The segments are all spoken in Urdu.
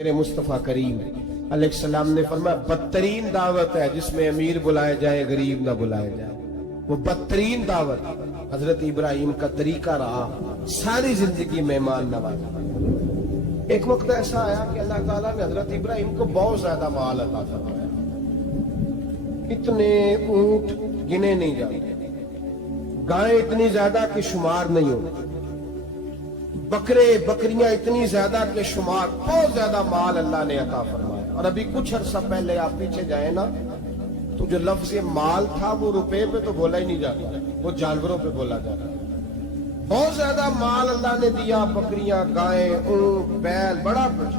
میرے مصطفیٰ کریم علیہ السلام نے فرمایا بدترین دعوت ہے جس میں امیر بلائے جائے غریب نہ بلائے جائے. وہ بدترین دعوت حضرت ابراہیم کا طریقہ رہا ساری زندگی مہمان نوازی. ایک وقت ایسا آیا کہ اللہ تعالیٰ نے حضرت ابراہیم کو بہت زیادہ مال عطا فرمایا. اتنے اونٹ گنے نہیں جاتے, گائیں اتنی زیادہ کہ شمار نہیں ہوتے, بکرے بکریاں اتنی زیادہ کہ شمار, بہت زیادہ مال اللہ نے عطا فرمایا. اور ابھی کچھ عرصہ پہلے آپ پیچھے جائیں نا تو جو لفظ مال تھا وہ روپے پہ تو بولا ہی نہیں جاتا, وہ جانوروں پہ بولا جاتا. بہت زیادہ مال اللہ نے دیا, بکریاں, گائیں, اونٹ, بیل, بڑا کچھ.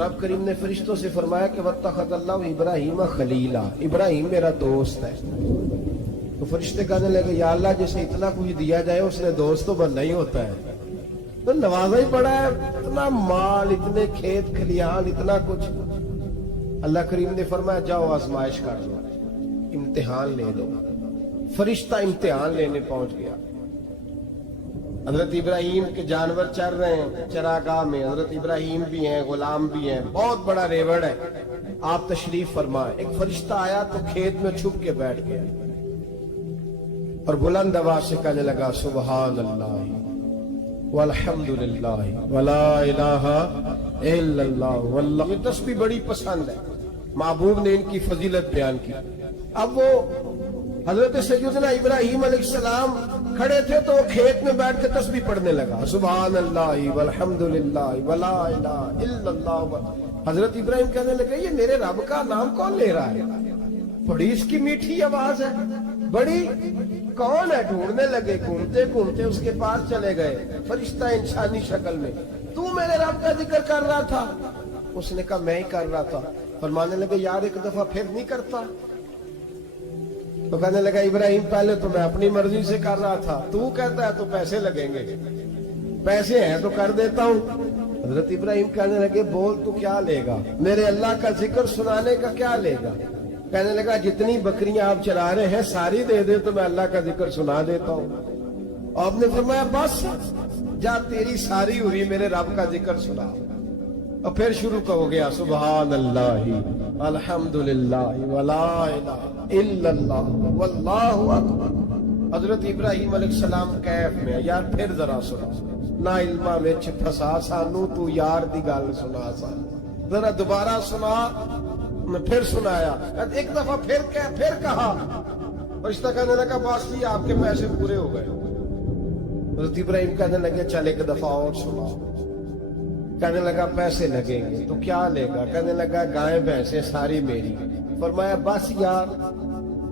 رب کریم نے فرشتوں سے فرمایا کہ وَاتَّخَذَ اللَّهُ إِبْرَاهِيمَ خَلِيلًا, ابراہیم میرا دوست ہے. تو فرشتے کہنے لگے یا اللہ جسے اتنا کچھ دیا جائے اس نے دوست تو بننا ہی ہوتا ہے, تو نوازا ہی پڑا ہے, اتنا مال, اتنے کھیت کھلیان, اتنا کچھ. اللہ کریم نے فرمایا جاؤ آزمائش کر لو, امتحان لے لو. فرشتہ امتحان لینے پہنچ گیا. حضرت ابراہیم کے جانور چر رہے ہیں چراگاہ میں, حضرت ابراہیم بھی ہیں, غلام بھی ہیں, بہت بڑا ریوڑ ہے. آپ تشریف فرمائے. ایک فرشتہ آیا تو کھیت میں چھپ کے بیٹھ گیا اور بلند آواز سے کہنے لگا سبحان اللہ والحمدللہ ولا الہ الا اللہ واللہ. یہ تسبیح بڑی پسند ہے, محبوب نے ان کی فضیلت بیان کی. اب وہ حضرت سیدنا ابراہیم علیہ السلام کھڑے تھے تو وہ کھیت میں بیٹھ کے تسبیح پڑھنے لگا سبحان اللہ والحمدللہ ولا الہ الا اللہ. حضرت ابراہیم کہنے لگے یہ میرے رب کا نام کون لے رہا ہے, بڑی اس کی میٹھی آواز ہے, بڑی کون ہے. ڈھونڈنے لگے, گھومتے گھومتے اس کے پاس چلے گئے. فرشتہ انسانی شکل میں, تو میرے رب کا ذکر کر رہا تھا؟ اس نے کہا میں ہی کر رہا تھا. فرمانے لگے یار ایک دفعہ پھر نہیں کرتا؟ تو کہنے لگا ابراہیم پہلے تو میں اپنی مرضی سے کر رہا تھا, تو کہتا ہے تو پیسے لگیں گے, پیسے ہیں تو کر دیتا ہوں. حضرت ابراہیم کہنے لگے بول تو کیا لے گا, میرے اللہ کا ذکر سنانے کا کیا لے گا؟ کہنے لگا جتنی بکریاں آپ چلا رہے ہیں ساری دے دے تو میں اللہ کا ذکر سنا دیتا ہوں. آپ نے فرمایا بس جا تیری ساری ہوئی, میرے رب کا ذکر سنا. اور پھر شروع ہو گیا سبحان اللہ الحمدللہ ولا الہ الا اللہ واللہ اکبر. حضرت ابراہیم علیہ السلام کیف میں, یار پھر ذرا سنا, نہ علمہ وچ پھسا سانو, تو یار دی گل سنا سانو, ذرا دوبارہ سنا. میں پھر سنایا, ایک دفعہ پھر کہا. فرشتہ کہنے لگا بس جی آپ کے پیسے پورے ہو گئے. حضرت ابراہیم کہنے لگے چل ایک دفعہ اور سنا. کہنے لگا پیسے لگیں گے. تو کیا لے گا؟ کہنے لگا گائیں بھینسیں ساری میری. فرمایا بس یار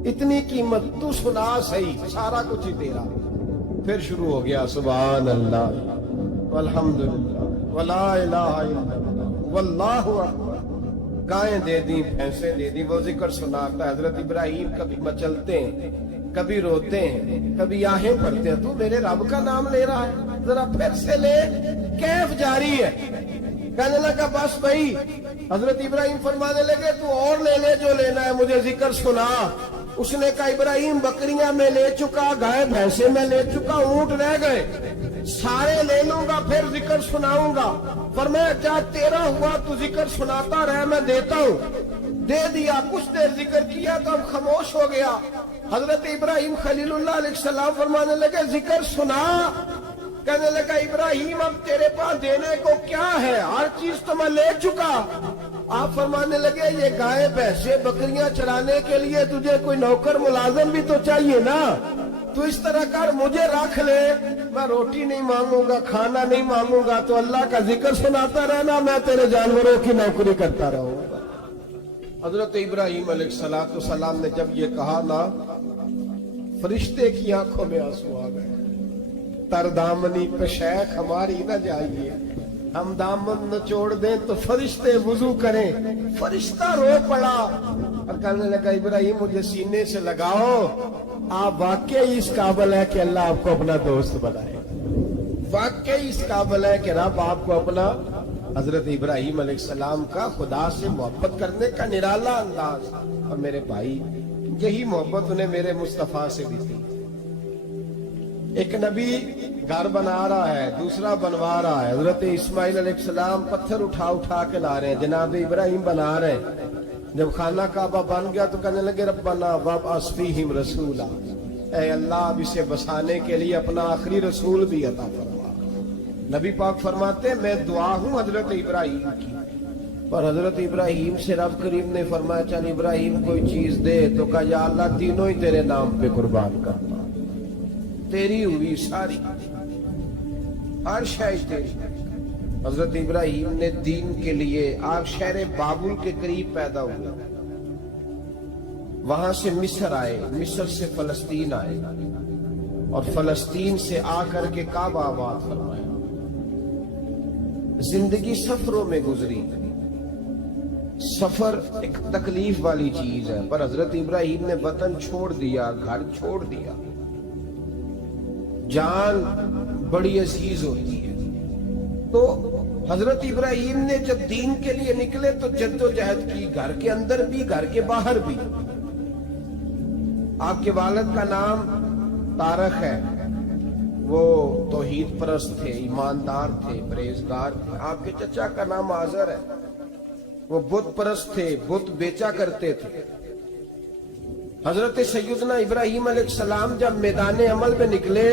اتنی قیمت, تو سنا صحیح, سارا کچھ ہی تیرا. پھر شروع ہو گیا سبحان اللہ والحمدللہ ولا الہ الا اللہ واللہ اکبر. گائیں دے دی, بھینسیں دے دی, وہ ذکر سناتا ہے. حضرت ابراہیم کبھی مچلتے ہیں, کبھی روتے ہیں, کبھی آہیں پڑھتے ہیں. تو میرے رب کا نام لے رہا ہے, ذرا پھر سے لے. کیف جاری ہے. کہنے لگا بس بھائی. حضرت ابراہیم فرمانے لگے تو اور لے لے جو لینا ہے, مجھے ذکر سنا. اس نے کہا ابراہیم بکریاں میں لے چکا, گائے بھینسیں میں لے چکا, اونٹ رہ گئے, سارے لے لوں گا پھر ذکر سناؤں گا. فرمایا جا تیرا ہوا تو ذکر سناتا رہ, میں دیتا ہوں. دے دیا. کچھ دیر ذکر کیا تو اب خاموش ہو گیا. حضرت ابراہیم خلیل اللہ علیہ السلام فرمانے لگے ذکر سنا. کہنے لگا ابراہیم اب تیرے پاس دینے کو کیا ہے, ہر چیز تو میں لے چکا. آپ فرمانے لگے یہ گائے بھینسیں بکریاں چرانے کے لیے تجھے کوئی نوکر ملازم بھی تو چاہیے نا. تو اس طرح کر مجھے رکھ لے, میں روٹی نہیں مانگوں گا, کھانا نہیں مانگوں گا, تو اللہ کا ذکر سناتا رہنا, میں تیرے جانوروں کی نوکری کرتا رہوں گا. حضرت ابراہیم علیہ السلام نے جب یہ کہا نا, فرشتے کی آنکھوں میں آنسو آ گئے. تردامنی پہ شیخ ہماری نہ جائیے, ہم دامن نہ چھوڑ دیں تو فرشتے وضو کریں. فرشتہ رو پڑا اور کہنے لگا ابراہیم مجھے سینے سے لگاؤ, آپ واقعی اس قابل ہے کہ اللہ آپ کو اپنا دوست بنائے, واقعی اس قابل ہے کہ رب آپ کو اپنا. حضرت ابراہیم علیہ السلام کا خدا سے محبت کرنے کا نرالا انداز. اور میرے بھائی یہی محبت انہیں میرے مصطفیٰ سے بھی تھی. ایک نبی گھر بنا رہا ہے، دوسرا بنوا رہا ہے. حضرت اسماعیل علیہ السلام پتھر اٹھا کے لا رہے ہیں، جناب ابراہیم بنا رہے ہیں. جب خانہ کعبہ بن گیا تو کہنے لگے ربنا وابعث فیہم رسولا، اے اللہ اب اسے بسانے کے لیے اپنا آخری رسول بھی عطا فرما. نبی پاک فرماتے ہیں میں دعا ہوں حضرت ابراہیم کی، پر حضرت ابراہیم سے رب کریم نے فرمایا چل ابراہیم کوئی چیز دے، تو کہا یا اللہ تینوں ہی تیرے نام پہ قربان کرتا، تیری ہوئی ساری، ہر شے تیری. حضرت ابراہیم نے دین کے لیے آپ شہر بابل کے قریب پیدا ہوئے، وہاں سے مصر آئے، مصر سے فلسطین آئے، اور فلسطین سے آ کر کے کعبہ آباد فرمایا. زندگی سفروں میں گزری. سفر ایک تکلیف والی چیز ہے، پر حضرت ابراہیم نے وطن چھوڑ دیا، گھر چھوڑ دیا. جان بڑی عزیز ہوتی ہے، تو حضرت ابراہیم نے جب دین کے لیے نکلے تو جد و جہد کی، گھر کے اندر بھی گھر کے باہر بھی. آپ کے والد کا نام طارق ہے، وہ توحید پرست تھے، ایماندار تھے، پرہیزگار تھے. آپ کے چچا کا نام آذر ہے، وہ بت پرست تھے، بت بیچا کرتے تھے. حضرت سیدنا ابراہیم علیہ السلام جب میدان عمل میں نکلے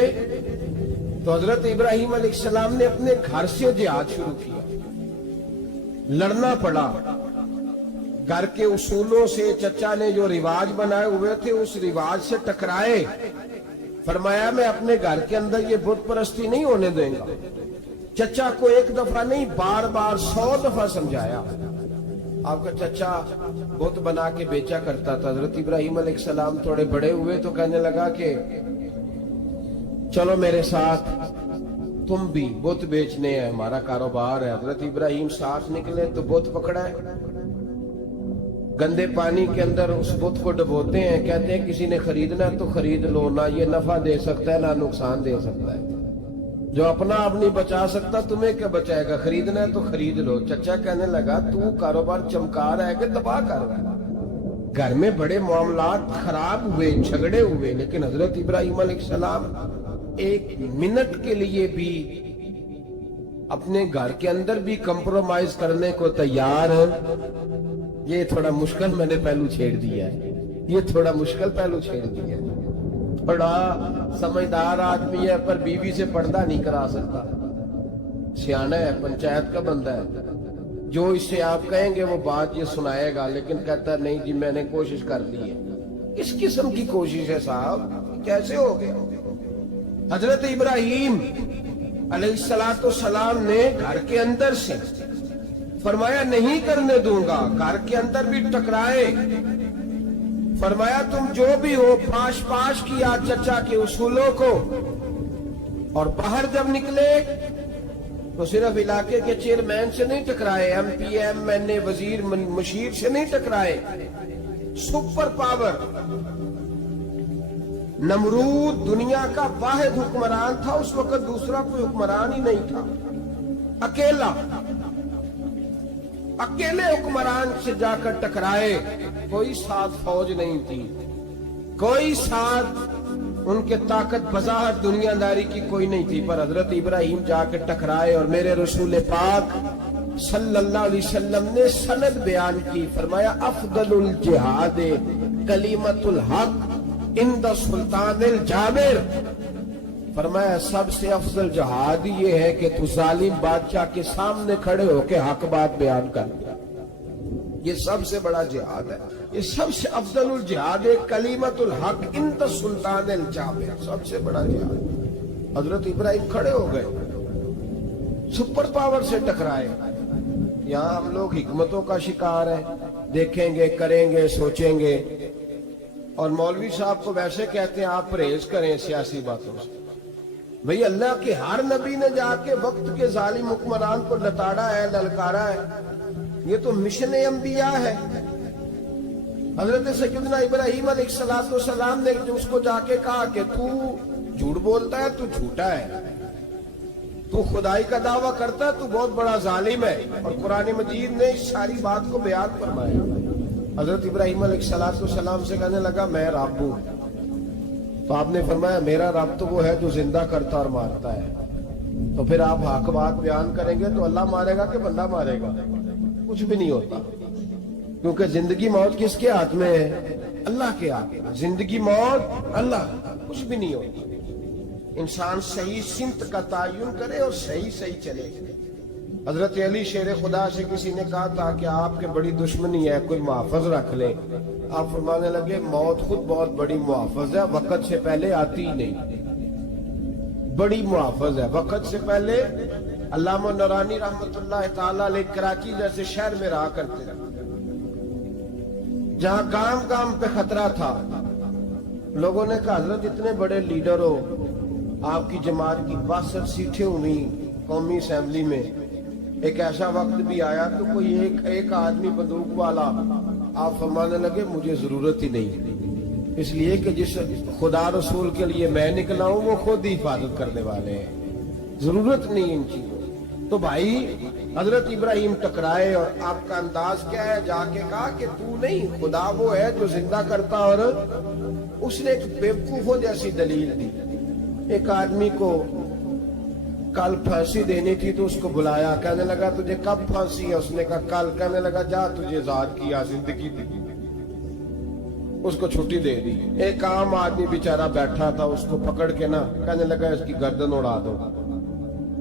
تو حضرت ابراہیم علیہ السلام نے اپنے گھر سے جہاد شروع کیا. لڑنا پڑا، گھر کے اصولوں سے، چچا نے جو رواج بنائے ہوئے تھے اس رواج سے ٹکرائے. فرمایا میں اپنے گھر کے اندر یہ بت پرستی نہیں ہونے دیں گا. چچا کو ایک دفعہ نہیں بار بار 100 دفعہ سمجھایا. آپ کا چچا بت بنا کے بیچا کرتا تھا. حضرت ابراہیم علیہ السلام تھوڑے بڑے ہوئے تو کہنے لگا کہ چلو میرے ساتھ، تم بھی بت بیچنے ہیں، ہمارا کاروبار ہے. حضرت ابراہیم ساتھ نکلے تو بت پکڑا ہے، گندے پانی کے اندر اس بت کو ڈبوتے ہیں، کہتے ہیں کسی نے خریدنا ہے تو خرید لو، نہ یہ نفع دے سکتا ہے نہ نقصان دے سکتا ہے. جو اپنا آپ نہیں بچا سکتا تمہیں کیا بچائے گا، خریدنا ہے تو خرید لو. چچا کہنے لگا تو کاروبار چمکا رہا ہے کہ تباہ کر رہا ہے. گھر میں بڑے معاملات خراب ہوئے، جھگڑے ہوئے، لیکن حضرت ابراہیم علیہ السلام ایک منٹ کے لیے بھی اپنے گھر کے اندر بھی کمپرومائز کرنے کو تیار ہیں. یہ تھوڑا مشکل میں نے پہلو چھیڑ دیا ہے، یہ تھوڑا مشکل پہلو چھیڑ دیا ہے. بڑا سمجھدار آدمی ہے پر بیوی سے پردہ نہیں کرا سکتا. سیانا ہے، پنچایت کا بندہ ہے، جو اس سے آپ کہیں گے وہ بات یہ سنائے گا، لیکن کہتا ہے نہیں جی میں نے کوشش کر لی ہے. کس قسم کی کوشش ہے صاحب، کیسے ہو گئے؟ حضرت ابراہیم علیہ السلام نے گھر کے اندر سے فرمایا نہیں کرنے دوں گا. گھر کے اندر بھی ٹکرائے، فرمایا تم جو بھی ہو پاش کیا چچا کے اصولوں کو. اور باہر جب نکلے تو صرف علاقے کے چیئرمین سے نہیں ٹکرائے، ایم پی ایم این اے وزیر مشیر سے نہیں ٹکرائے. سپر پاور نمرود دنیا کا واحد حکمران تھا اس وقت، دوسرا کوئی حکمران ہی نہیں تھا. اکیلے حکمران سے جا کر ٹکرائے. کوئی ساتھ فوج نہیں تھی، کوئی ساتھ ان کے طاقت بظاہر دنیا داری کی کوئی نہیں تھی، پر حضرت ابراہیم جا کے ٹکرائے. اور میرے رسول پاک صلی اللہ علیہ وسلم نے سند بیان کی، فرمایا افضل الجہاد کلمۃ الحق عند سلطان الجابر. فرمایا سب سے افضل جہاد یہ ہے کہ تو ظالم بادشاہ کے سامنے کھڑے ہو کے حق بات بیان کر. یہ سب سے بڑا جہاد ہے، یہ سب سے افضل الجہاد کلمۃ الحق عند سلطان الجابر، سب سے بڑا جہاد. حضرت ابراہیم کھڑے ہو گئے، سپر پاور سے ٹکرائے. یہاں ہم لوگ حکمتوں کا شکار ہیں، دیکھیں گے، کریں گے، سوچیں گے، اور مولوی صاحب کو ویسے کہتے ہیں آپ پرہیز کریں سیاسی باتوں سے. بھئی اللہ کے ہر نبی نے جا کے وقت کے ظالم حکمران کو لتاڑا ہے، للکارا ہے. یہ تو مشن انبیاء ہے. حضرت سیدنا ابراہیم علیہ السلام نے اس کو جا کے کہا کہ تو جھوٹ بولتا ہے، تو جھوٹا ہے، تو خدائی کا دعویٰ کرتا ہے، تو بہت بڑا ظالم ہے. اور قرآن مجید نے اس ساری بات کو بیان فرمایا. حضرت ابراہیم علیہ السلام سے کہنے لگا میں رب ہوں، تو آپ نے فرمایا میرا رب تو وہ ہے جو زندہ کرتا اور مارتا ہے. تو پھر آپ حق بات بیان کریں گے تو اللہ مارے گا کہ بندہ مارے گا؟ کچھ بھی نہیں ہوتا، کیونکہ زندگی موت کس کے ہاتھ میں ہے؟ اللہ کے ہاتھ میں. زندگی موت اللہ، کچھ بھی نہیں ہوتا. انسان صحیح سمت کا تعین کرے اور صحیح چلے. حضرت علی شیر خدا سے کسی نے کہا تھا کہ آپ کے بڑی دشمنی ہے، کوئی محافظ رکھ لے. آپ فرمانے لگے موت خود بہت بڑی محافظ ہے، وقت سے پہلے آتی ہی نہیں. بڑی محافظ ہے وقت سے پہلے. علامہ نورانی رحمت اللہ تعالی علیہ کراچی جیسے شہر میں رہا کرتے تھے، جہاں گام پہ خطرہ تھا. لوگوں نے کہا حضرت اتنے بڑے لیڈر ہو، آپ کی جماعت کی 62 سیٹیں ہوئی قومی اسمبلی میں، ایک ایسا وقت بھی آیا تو کوئی ایک آدمی بندوق والا. آپ فرمانے لگے مجھے ضرورت ہی نہیں، اس لیے کہ جس خدا رسول کے لیے میں نکلا ہوں وہ خود ہی حفاظت کرنے والے ہیں، ضرورت نہیں ان چیزوں. تو بھائی حضرت ابراہیم ٹکرائے اور آپ کا انداز کیا ہے؟ جا کے کہا کہ تو نہیں، خدا وہ ہے جو زندہ کرتا. اور اس نے ایک بیوقوفوں جیسی دلیل دی. ایک آدمی کو کل پھانسی دینی تھی تو اس کو بلایا، کہنے لگا تجھے کب پھانسی ہے؟ اس نے کہا کل. کہنے لگا جا تجھے آزاد کیا، زندگی دی، اس کو چھٹی دے دی. ایک عام آدمی بیچارہ بیٹھا تھا، اس کو پکڑ کے نا کہنے لگا اس کی گردن اڑا دو.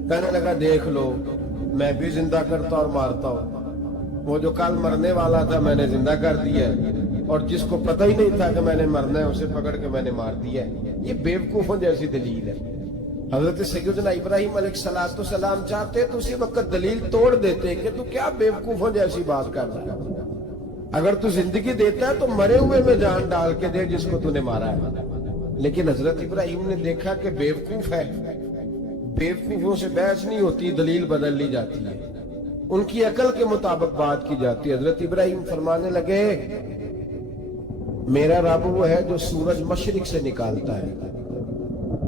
کہنے لگا دیکھ لو میں بھی زندہ کرتا اور مارتا ہوں، وہ جو کل مرنے والا تھا میں نے زندہ کر دیا ہے، اور جس کو پتہ ہی نہیں تھا کہ میں نے مرنا ہے اسے پکڑ کے میں نے مار دیا ہے. یہ بیوقوفوں جیسی دلیل ہے. حضرت سیدنا ابراہیم علیہ السلام چاہتے تو اسی وقت دلیل توڑ دیتے کہ تو کیا بیوقوفوں جیسی بات کر رہا ہے. اگر تو زندگی دیتا ہے تو مرے ہوئے میں جان ڈال کے دے جس کو تو نے مارا ہے. لیکن حضرت ابراہیم نے دیکھا کہ بیوقوف ہے. بیوقوفوں سے بحث نہیں ہوتی، دلیل بدل لی جاتی ہے، ان کی عقل کے مطابق بات کی جاتی ہے. حضرت ابراہیم فرمانے لگے میرا رب وہ ہے جو سورج مشرق سے نکالتا ہے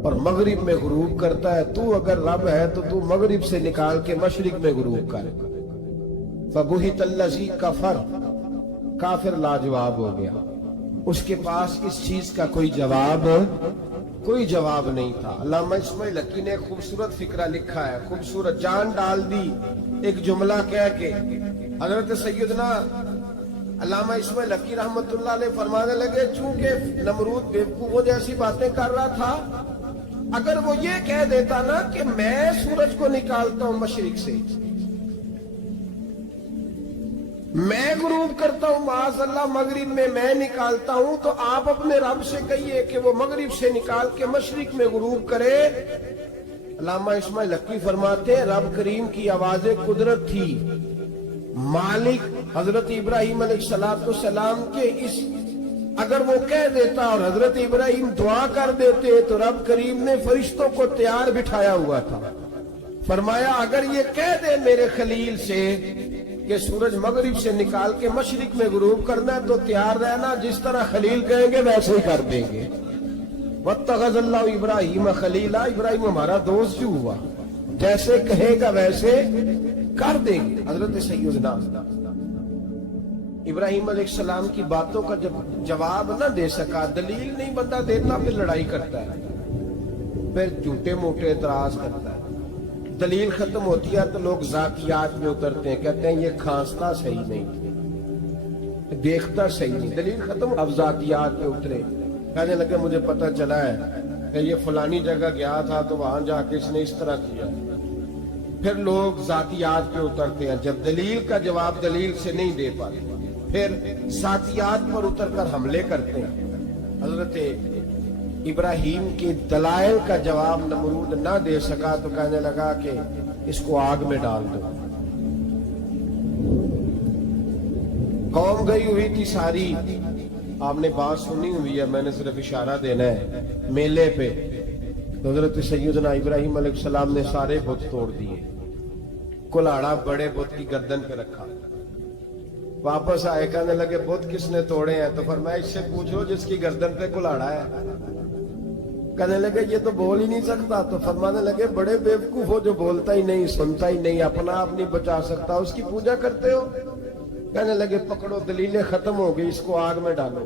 اور مغرب میں غروب کرتا ہے. تو اگر رب ہے تو تو مغرب سے نکال کے مشرق میں غروب کر. فبہت الذی کفر، کافر لاجواب ہو گیا. اس کے پاس اس چیز کا کوئی جواب نہیں تھا. علامہ اسماعیل حقی نے ایک خوبصورت فقرہ لکھا ہے، خوبصورت جان ڈال دی ایک جملہ کہہ کے. حضرت سیدنا علامہ اسماعیل حقی رحمت اللہ علیہ فرمانے لگے چونکہ نمرود بیوقوفوں جیسی باتیں کر رہا تھا، اگر وہ یہ کہہ دیتا نا کہ میں سورج کو نکالتا ہوں مشرق سے، میں غروب کرتا ہوں معاذ اللہ مغرب میں نکالتا ہوں، تو آپ اپنے رب سے کہیے کہ وہ مغرب سے نکال کے مشرق میں غروب کرے. علامہ اسماعیل حقی فرماتے ہیں رب کریم کی آواز قدرت تھی. مالک حضرت ابراہیم علیہ السلام کے اس اگر وہ کہہ دیتا اور حضرت ابراہیم دعا کر دیتے تو رب کریم نے فرشتوں کو تیار بٹھایا ہوا تھا. فرمایا اگر یہ کہہ دے میرے خلیل سے کہ سورج مغرب سے نکال کے مشرق میں غروب کرنا ہے تو تیار رہنا، جس طرح خلیل کہیں گے ویسے ہی کر دیں گے. واتخذ اللہ ابراہیم خلیلا، ابراہیم ہمارا دوست جو ہوا، جیسے کہے گا ویسے کر دیں گے. حضرت سیدنا ابراہیم علیہ السلام کی باتوں کا جب جواب نہ دے سکا، دلیل نہیں بندہ دیتا، پھر لڑائی کرتا ہے، پھر جھوٹے موٹے اعتراض کرتا ہے. دلیل ختم ہوتی ہے تو لوگ ذاتیات میں اترتے ہیں، کہتے ہیں یہ کھانستا صحیح نہیں، دیکھتا صحیح نہیں. دلیل ختم، اب ذاتیات میں اترے، کہنے لگے مجھے پتہ چلا ہے کہ یہ فلانی جگہ گیا تھا تو وہاں جا کے اس نے اس طرح کیا. پھر لوگ ذاتیات پہ اترتے ہیں، جب دلیل کا جواب دلیل سے نہیں دے پاتے پھر ذاتیات پر اتر کر حملے کرتے ہیں. حضرت ابراہیم کی دلائل کا جواب نمرود نہ دے سکا تو کہنے لگا کہ اس کو آگ میں ڈال دو. قوم گئی ہوئی تھی ساری، آپ نے بات سنی ہوئی ہے، میں نے صرف اشارہ دینا ہے. میلے پہ تو حضرت سیدنا ابراہیم علیہ السلام نے سارے بت توڑ دیے، کلاڑا بڑے بت کی گردن پہ رکھا. واپس آئے کہنے لگے بت کس نے توڑے ہیں؟ تو فرمایا اس سے پوچھو جس کی گردن پہ کلاڑا ہے. کہنے لگے یہ تو بول ہی نہیں سکتا. تو فرمانے لگے بڑے بیوقوف ہو، جو بولتا ہی نہیں، سنتا ہی نہیں، اپنا آپ نہیں بچا سکتا، اس کی پوجا کرتے ہو. کہنے لگے پکڑو، دلیلیں ختم ہو گئی، اس کو آگ میں ڈالو.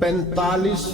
45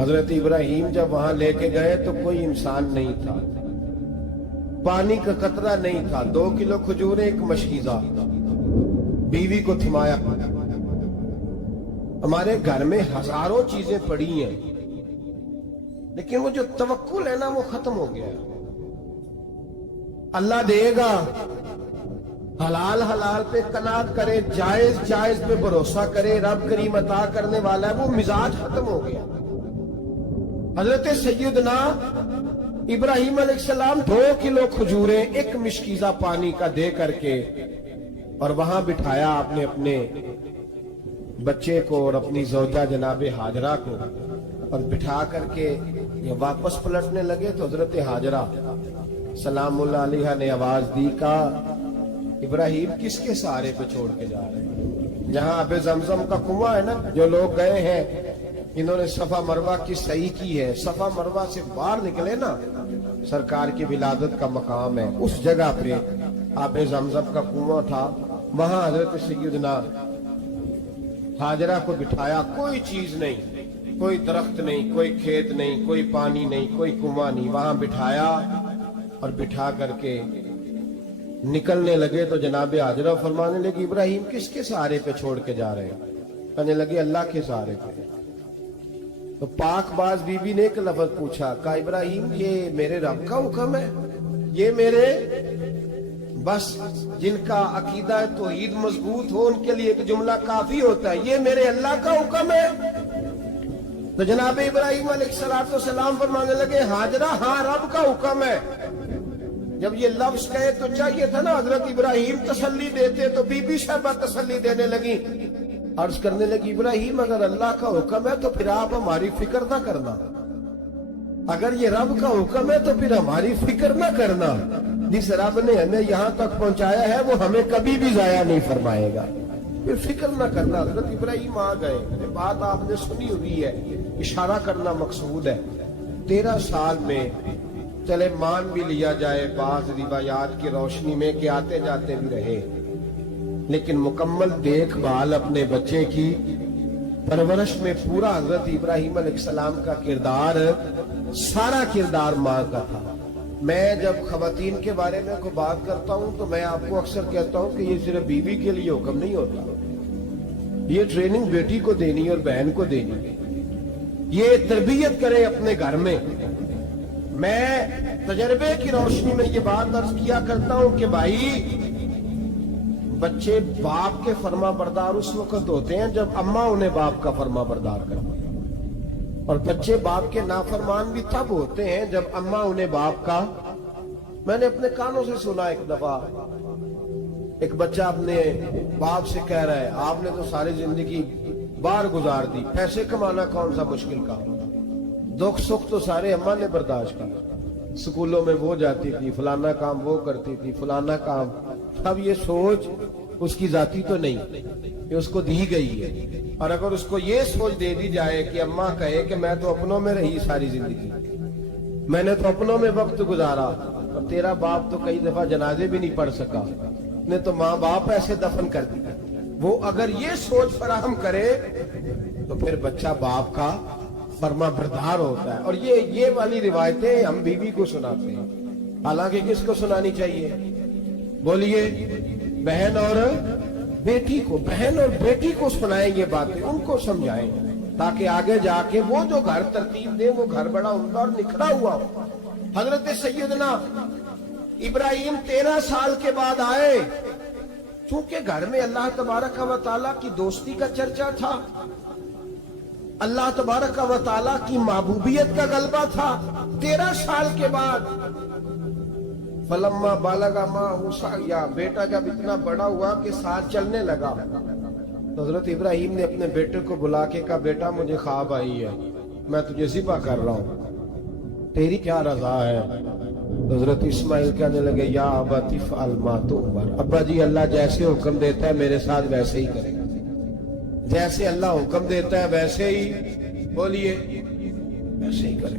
حضرت ابراہیم جب وہاں لے کے گئے تو کوئی انسان نہیں تھا، پانی کا قطرہ نہیں تھا، 2 کلو کھجوریں، ایک مشکیزہ، بیوی کو تھمایا۔ ہمارے گھر میں ہزاروں چیزیں پڑی ہیں، لیکن وہ جو توکل ہے نا وہ ختم ہو گیا۔ اللہ دے گا، حلال حلال پہ قناعت کرے، جائز جائز پہ بھروسہ کرے، رب کریم عطا کرنے والا ہے، وہ مزاج ختم ہو گیا۔ حضرت سیدنا ابراہیم علیہ السلام 2 کلو کھجوریں، ایک مشکیزہ پانی کا دے کر کے، اور وہاں بٹھایا آپ نے اپنے بچے کو اور اپنی زوجہ جناب ہاجرہ کو، اور بٹھا کر کے یہ واپس پلٹنے لگے تو حضرت ہاجرہ سلام اللہ علیہ نے آواز دی، کہا ابراہیم کس کے سہارے پہ چھوڑ کے جا رہے ہیں؟ جہاں آب زمزم کا کنواں ہے نا، جو لوگ گئے ہیں انہوں نے صفا مروہ کی صحیح کی ہے، صفا مروہ سے باہر نکلے نا، سرکار کی ولادت کا مقام ہے، اس جگہ پہ آب زمزم کا کنواں تھا، وہاں حضرت سیدنا ہاجرہ کو بٹھایا، کوئی چیز نہیں، کوئی درخت نہیں، کوئی کھیت نہیں، کوئی پانی نہیں، کوئی کنواں نہیں، وہاں بٹھایا اور بٹھا کر کے نکلنے لگے تو جناب ہاجرہ فرمانے لگی ابراہیم کس کے سہارے پہ چھوڑ کے جا رہے ہیں؟ کہنے لگے اللہ کے سہارے پہ۔ تو پاک باز بی بی نے ایک لفظ پوچھا، کہا ابراہیم یہ میرے رب کا حکم ہے؟ یہ میرے بس جن کا عقیدہ توحید مضبوط ہو ان کے لیے ایک جملہ کافی ہوتا ہے، یہ میرے اللہ کا حکم ہے؟ تو جناب ابراہیم علیہ السلام فرمانے لگے ہاجرہ ہاں رب کا حکم ہے۔ جب یہ لفظ کہے تو چاہیے تھا نا حضرت ابراہیم تسلی دیتے، تو بی بی صاحبہ تسلی دینے لگی، عرض کرنے لگی ابراہیم اگر اللہ کا حکم ہے تو پھر آپ ہماری فکر نہ کرنا، اگر یہ رب کا حکم ہے تو پھر ہماری فکر نہ کرنا، جس رب نے ہمیں یہاں تک پہنچایا ہے وہ ہمیں کبھی بھی ضائع نہیں فرمائے گا، پھر فکر نہ کرنا۔ حضرت ابراہیم آ گئے، بات آپ نے سنی ہوئی ہے، اشارہ کرنا مقصود ہے۔ 13 سال میں چلے مان بھی لیا جائے بعض روایات کی روشنی میں کہ آتے جاتے بھی رہے، لیکن مکمل دیکھ بھال اپنے بچے کی پرورش میں پورا حضرت ابراہیم علیہ السلام کا کردار، سارا کردار ماں کا تھا۔ میں جب خواتین کے بارے میں کوئی بات کرتا ہوں تو میں آپ کو اکثر کہتا ہوں کہ یہ صرف بیوی کے لیے حکم نہیں ہوتا، یہ ٹریننگ بیٹی کو دینی اور بہن کو دینی، یہ تربیت کرے اپنے گھر میں۔ میں تجربے کی روشنی میں یہ بات عرض کیا کرتا ہوں کہ بھائی بچے باپ کے فرما بردار اس وقت ہوتے ہیں جب اماں انہیں باپ کا فرما بردار کرتی ہیں، اور بچے باپ کے نافرمان بھی تب ہوتے ہیں جب اماں انہیں باپ کا۔ میں نے اپنے کانوں سے سنا ایک دفعہ ایک بچہ اپنے باپ سے کہہ رہا ہے آپ نے تو ساری زندگی باہر گزار دی، پیسے کمانا کون سا مشکل کام، دکھ سکھ تو سارے اماں نے برداشت کیا، سکولوں میں وہ جاتی تھی، فلانا کام وہ کرتی تھی، فلانا کام۔ اب یہ سوچ اس کی ذاتی تو نہیں، یہ اس کو دی گئی ہے، اور اگر اس کو یہ سوچ دے دی جائے کہ اماں کہے کہ میں تو اپنوں میں رہی ساری زندگی، میں نے تو اپنوں میں وقت گزارا، اور تیرا باپ تو کئی دفعہ جنازے بھی نہیں پڑھ سکا، نے تو ماں باپ ایسے دفن کر دیا، وہ اگر یہ سوچ فراہم کرے تو پھر بچہ باپ کا فرما بردار ہوتا ہے۔ اور یہ والی روایتیں ہم بیوی کو سناتے ہیں، حالانکہ کس کو سنانی چاہیے؟ بولیے، بہن اور بیٹی کو، بہن اور بیٹی کو سنائیں یہ باتیں، ان کو سمجھائیں، تاکہ آگے جا کے وہ جو گھر ترتیب دے وہ گھر بڑا عمدہ اور نکھرا ہوا ہو۔ حضرت سیدنا ابراہیم 13 سال کے بعد آئے، چونکہ گھر میں اللہ تبارک و تعالیٰ کی دوستی کا چرچا تھا، اللہ تبارک و تعالیٰ کی محبوبیت کا غلبہ تھا۔ 13 سال کے بعد فلما بالغ معه سعیا، بیٹا جب اتنا بڑا ہوا کہ ساتھ چلنے لگا، تو حضرت ابراہیم نے اپنے بیٹے کو بلا کے کہا بیٹا مجھے خواب آئی ہے، میں تجھے ذبح کر رہا ہوں، تیری کیا رضا ہے؟ حضرت اسماعیل کہنے لگے یا ابت افعل ما تؤمر، ابا جی اللہ جیسے حکم دیتا ہے میرے ساتھ ویسے ہی کرے، جیسے اللہ حکم دیتا ہے ویسے ہی، بولیے ویسے ہی کرے۔